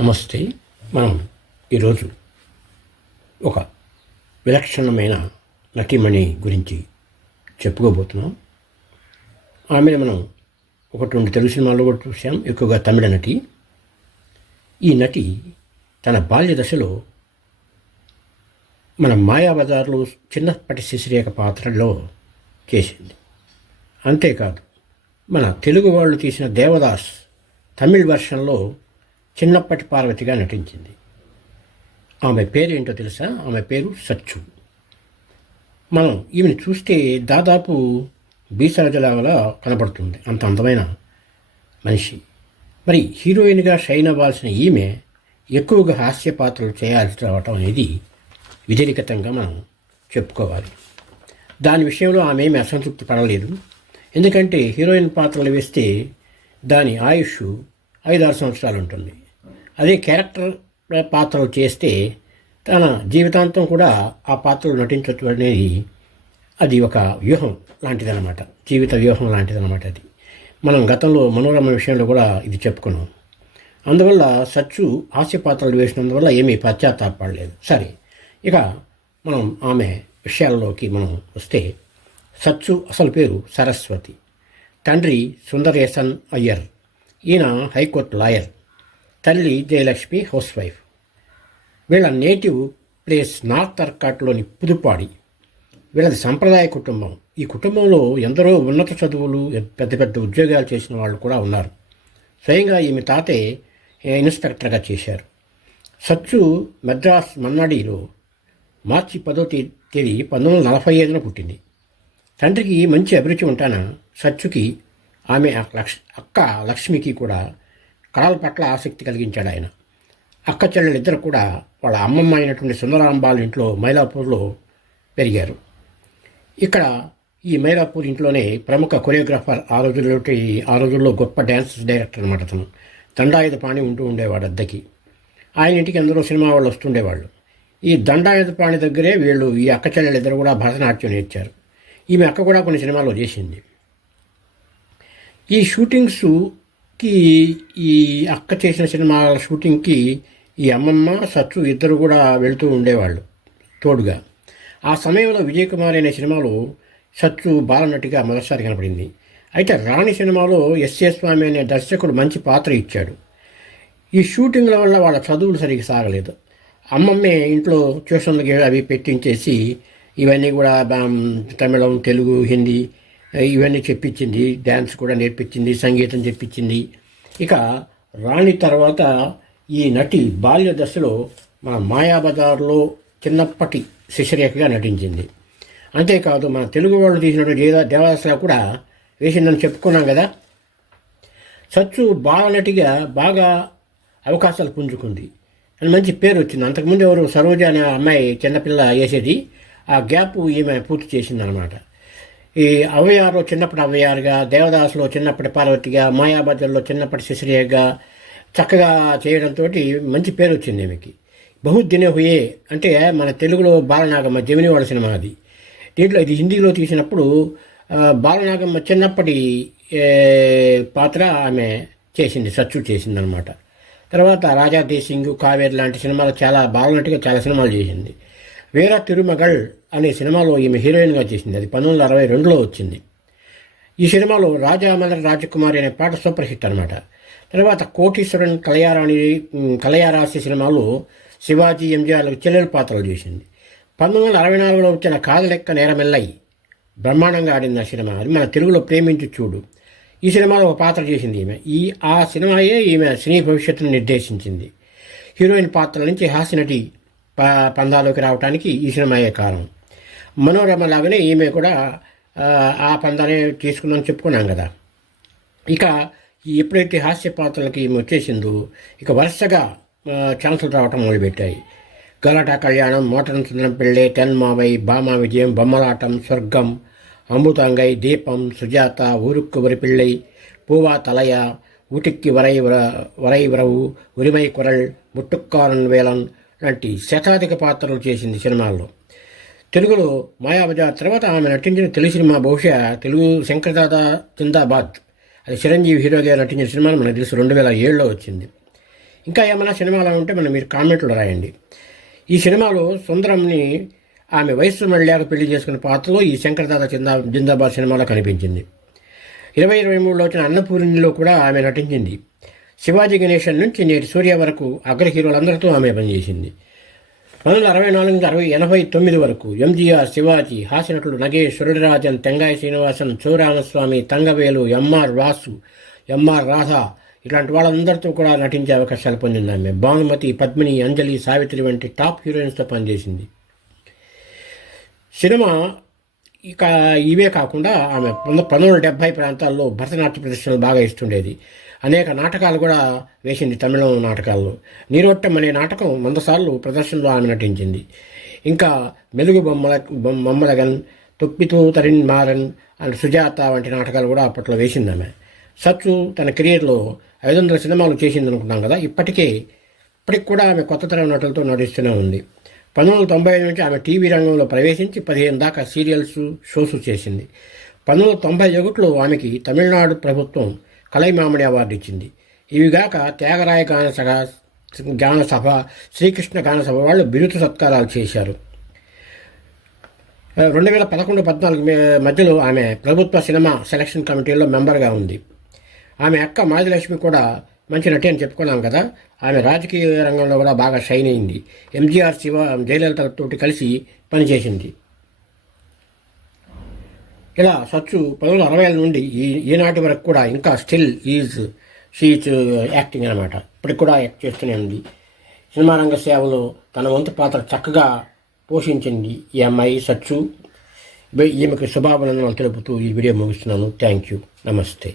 నమస్తే. మనం ఈరోజు ఒక విలక్షణమైన నటీమణి గురించి చెప్పుకోబోతున్నాం. ఆమెను మనం ఒకటి రెండు తెలుగు సినిమాల్లో కూడా చూసాం ఎక్కువగా తమిళ నటి. ఈ నటి తన బాల్య దశలో మన మాయాబజార్లో చిన్నప్పటి శిశిరేఖ పాత్రలో చేసింది అంతేకాదు మన తెలుగు వాళ్ళు తీసిన దేవదాస్ తమిళ్ వర్షన్లో చిన్నప్పటి పార్వతిగా నటించింది. ఆమె పేరేంటో తెలుసా? ఆమె పేరు సచ్చు. మనం ఈమెను చూస్తే దాదాపు బీసరజలాగా కనపడుతుంది అంత అందమైన మనిషి. మరి హీరోయిన్గా షైన్ అవ్వాల్సిన ఈమె ఎక్కువగా హాస్య పాత్రలు చేయాల్సి రావటం అనేది విధిలిఖితంగా మనం చెప్పుకోవాలి. దాని విషయంలో ఆమె ఏమి అసంతృప్తి పడలేదు. ఎందుకంటే హీరోయిన్ పాత్రలు వేస్తే దాని ఆయుష్ ఐదారు సంవత్సరాలు ఉంటుంది. అదే క్యారెక్టర్ పాత్రలు చేస్తే తన జీవితాంతం కూడా ఆ పాత్రలు నటించవచ్చు అనేది అది ఒక వ్యూహం లాంటిదన్నమాట. జీవిత వ్యూహం లాంటిదన్నమాట అది. మనం గతంలో మనోరమ విషయంలో కూడా ఇది చెప్పుకున్నాం. అందువల్ల సచ్చు హాస్య పాత్రలు వేసినందువల్ల ఏమీ పశ్చాత్తాపడలేదు. సరే ఇక మనం ఆమె విషయాల్లోకి మనం వస్తే సచ్చు అసలు పేరు సరస్వతి. తండ్రి సుందరేశన్ అయ్యర్. ఈయన హైకోర్టు లాయర్. తల్లి జయలక్ష్మి హౌస్ వైఫ్ వీళ్ళ నేటివ్ ప్లేస్ నార్త్ అర్కాట్లోని పుదుపాడి. వీళ్ళది సంప్రదాయ కుటుంబం. ఈ కుటుంబంలో ఎందరో ఉన్నత చదువులు పెద్ద పెద్ద ఉద్యోగాలు చేసిన వాళ్ళు కూడా ఉన్నారు. స్వయంగా ఈమె తాతే ఇన్స్పెక్టర్గా చేశారు. సచ్చు మద్రాస్ మన్నాడిలో మార్చి పదో తేదీ పంతొమ్మిది వందల నలభై ఐదున పుట్టింది. తండ్రికి మంచి అభిరుచి ఉంటాన? సచ్చుకి ఆమె లక్ష్ అక్క లక్ష్మికి కూడా కళల పట్ల ఆసక్తి కలిగించాడు ఆయన. అక్క చెల్లెలిద్దరు కూడా వాళ్ళ అమ్మమ్మ అయినటువంటి సుందరాంబాల ఇంట్లో మైలాపూర్లో పెరిగారు. ఇక్కడ ఈ మైలాపూర్ ఇంట్లోనే ప్రముఖ కొరియోగ్రాఫర్ ఆ రోజుల్లో ఆ రోజుల్లో గొప్ప డ్యాన్స్ డైరెక్టర్ అనమాట అతను. దండాయుధ పాణి ఉంటూ ఉండేవాడు అద్దెకి. ఆయన ఇంటికి అందరూ సినిమా వాళ్ళు వస్తుండేవాళ్ళు. ఈ దండాయుధ పాణి దగ్గరే వీళ్ళు ఈ అక్క చెల్లెలిద్దరు కూడా భరతనాట్యం నేర్చారు. ఈమె అక్క కూడా కొన్ని సినిమాలు చేసింది. ఈ షూటింగ్స్ కి ఈ అక్క చేసిన సినిమాల షూటింగ్కి ఈ అమ్మమ్మ సచ్చు ఇద్దరు కూడా వెళ్తూ ఉండేవాళ్ళు తోడుగా. ఆ సమయంలో విజయ్ కుమార్ అనే సినిమాలో సచ్చు బాలనటిగా మొదటిసారి కనపడింది. అయితే రాణి సినిమాలో ఎస్ఏ స్వామి అనే దర్శకుడు మంచి పాత్ర ఇచ్చాడు. ఈ షూటింగ్ల వల్ల వాళ్ళ చదువులు సరిగ్గా సాగలేదు. అమ్మమ్మే ఇంట్లో ట్యూషన్లకి అవి పెట్టించేసి ఇవన్నీ కూడా తమిళం తెలుగు హిందీ ఇవన్నీ చెప్పించింది డ్యాన్స్ కూడా నేర్పించింది సంగీతం చెప్పించింది. ఇక రాణి తర్వాత ఈ నటి బాల్య దశలో మన మాయాబజార్లో చిన్నప్పటి శిశురేఖగా నటించింది. అంతేకాదు మన తెలుగు వాళ్ళు తీసినటువంటి దేవ దేవదాసలో కూడా వేసిందని చెప్పుకున్నాం కదా. సచ్చు బాలనటిగా బాగా అవకాశాలు పుంజుకుంది. అని మంచి పేరు వచ్చింది. అంతకుముందు ఎవరు సరోజ అనే అమ్మాయి చిన్నపిల్ల వేసేది. ఆ గ్యాప్ ఈమె పూర్తి చేసిందనమాట. ఈ అవయారులో చిన్నప్పటి అవయారుగా దేవదాసులో చిన్నప్పటి పార్వతిగా మాయాబజార్లో చిన్నప్పటి శిశిరేగా చక్కగా చేయడంతో మంచి పేరు వచ్చింది ఆమెకి బహుదినే హుయే అంటే మన తెలుగులో బాలనాగమ్మ జమినివాడ సినిమా అది. దీంట్లో ఇది హిందీలో తీసినప్పుడు బాలనాగమ్మ చిన్నప్పటి పాత్ర ఆమె చేసింది సచ్చు చేసింది అనమాట తర్వాత రాజా దేశింగ్ కావేరి లాంటి సినిమాలు చాలా బాలనటిగా చాలా సినిమాలు చేసింది. వీర తిరుమగల్ అనే సినిమాలో ఈమె హీరోయిన్గా చేసింది. అది పంతొమ్మిది వందల అరవై రెండులో వచ్చింది. ఈ సినిమాలో రాజామల రాజకుమారి అనే పాట సూపర్ హిట్ అనమాట తర్వాత కోటీశ్వరన్ కలయారాణి కలయారాసి సినిమాలో శివాజీ ఎంజీఆర్లకు చెల్లెల పాత్రలు చేసింది. పంతొమ్మిది వందల అరవై నాలుగులో వచ్చిన కాదలెక్క నేరమెల్లై బ్రహ్మాండంగా ఆడింది ఆ సినిమా. అది మన తెలుగులో ప్రేమించి చూడు. ఈ సినిమాలో ఒక పాత్ర చేసింది ఈమె. ఈ ఆ సినిమాయే ఈమె సినీ భవిష్యత్తును నిర్దేశించింది. హీరోయిన్ పాత్రల నుంచి హాస్యనటి ప పందాలోకి రావడానికి ఈ సినిమాయే కారణం. మనోరమ లాగానే ఈమె కూడా ఆ, ఆ పందానే తీసుకుందని చెప్పుకున్నాం కదా. ఇక ఎప్పుడైతే హాస్య పాత్రలకి ఈమె వచ్చేసిందో ఇక వరుసగా ఛాన్సులు రావటం మొదలుపెట్టాయి. గలాటా కళ్యాణం మోటన్ సుందరం పెళ్ళి తెన్మావై బామా విజయం బొమ్మలాటం స్వర్గం అమృతాంగై దీపం సుజాత ఊరుక్కు వరి పిళ్ళై పూవా తలయ ఊటిక్కి వరై వర- వరై వరవు ఉరిమై కురల్ ముట్టుక్కారన్ వేలన్ లాంటి శతాధిక పాత్రలు చేసింది సినిమాల్లో. తెలుగులో మాయాబజార్ తర్వాత ఆమె నటించిన తెలుగు సినిమా బహుశా తెలుగు శంకరదాద జిందాబాద్. అది చిరంజీవి హీరోగా నటించిన సినిమా మనకు తెలుసు. రెండు వేల ఏడులో వచ్చింది. ఇంకా ఏమైనా సినిమాలు ఉంటే మనం మీరు కామెంట్లు రాయండి. ఈ సినిమాలో సుందరంని ఆమె వయస్సు మళ్ళాక పెళ్ళి చేసుకున్న పాత్రలో ఈ శంకరదాద జిందా జిందాబాద్ సినిమాలో కనిపించింది. ఇరవై ఇరవై మూడులో వచ్చిన అన్నపూర్ణిలో కూడా ఆమె నటించింది. శివాజీ గణేశన్ నుంచి నేటి సూర్య వరకు అగ్ర హీరోలందరితో ఆమె పనిచేసింది. పంతొమ్మిది వందల అరవై నాలుగు నుంచి అరవై ఎనభై తొమ్మిది వరకు ఎంజీఆర్ శివాజీ హాస్యనటులు నగేష్ సురడిరాజన్ తెంగాయి శ్రీనివాసన్ చౌరామస్వామి తంగవేలు ఎంఆర్ వాసు ఎంఆర్ రాధా ఇలాంటి వాళ్ళందరితో కూడా నటించే అవకాశాలు పొందింది ఆమె భానుమతి పద్మిని అంజలి సావిత్రి వంటి టాప్ హీరోయిన్స్తో పనిచేసింది. సినిమా ఇక ఇవే కాకుండా ఆమె పంతొమ్మిది డెబ్బై ప్రాంతాల్లో భరతనాట్య ప్రదర్శనలు బాగా ఇస్తుండేది. అనేక నాటకాలు కూడా వేసింది తమిళం నాటకాల్లో. నీరోట్టం అనే నాటకం వందసార్లు ప్రదర్శనలో ఆమె నటించింది. ఇంకా మెలుగు బొమ్మల బొమ్మ- మమ్మలగన్ తొప్పితూ తరిన్ మారన్ అండ్ సుజాత వంటి నాటకాలు కూడా అప్పట్లో వేసింది ఆమె. సచ్చు తన కెరీర్లో ఐదు వందల సినిమాలు చేసింది అనుకున్నాం కదా ఇప్పటికే ఇప్పటికి కూడా ఆమె కొత్త తరం నటులతో నటిస్తూనే ఉంది. పంతొమ్మిది వందల తొంభై ఐదు నుంచి ఆమె టీవీ రంగంలో ప్రవేశించి పదిహేను దాకా సీరియల్స్ షోస్ చేసింది. పంతొమ్మిది వందల తొంభై ఒకటిలో ఆమెకి తమిళనాడు ప్రభుత్వం కలైమామిడి అవార్డు ఇచ్చింది. ఇవిగాక త్యాగరాయ గాన సభ గాన సభ శ్రీకృష్ణ గాన సభ వాళ్ళు బిరుదు సత్కారాలు చేశారు. రెండు వేల పదకొండు పద్నాలుగు మధ్యలో ఆమె ప్రభుత్వ సినిమా సెలక్షన్ కమిటీలో మెంబర్గా ఉంది. ఆమె అక్క మాదిలక్ష్మి కూడా మంచి నటి అని చెప్పుకున్నాం కదా. ఆమె రాజకీయ రంగంలో కూడా బాగా షైన్ అయింది. ఎంజీఆర్ శివ జయలలితతోటి కలిసి పనిచేసింది. ఇలా సచ్చు పంతొమ్మిది వందల అరవై నుండి ఈ ఈనాటి వరకు కూడా ఇంకా స్టిల్ ఈజ్ షీజ్ యాక్టింగ్ అనమాట ఇప్పటికి కూడా యాక్ట్ చేస్తూనే ఉంది. సినిమా రంగ సేవలో తన వంతు పాత్ర చక్కగా పోషించింది ఈ అమ్మాయి సచ్చు ఈమెకు శుభాభినందనలు తెలుపుతూ ఈ వీడియో ముగిస్తున్నాను. థ్యాంక్ యూ నమస్తే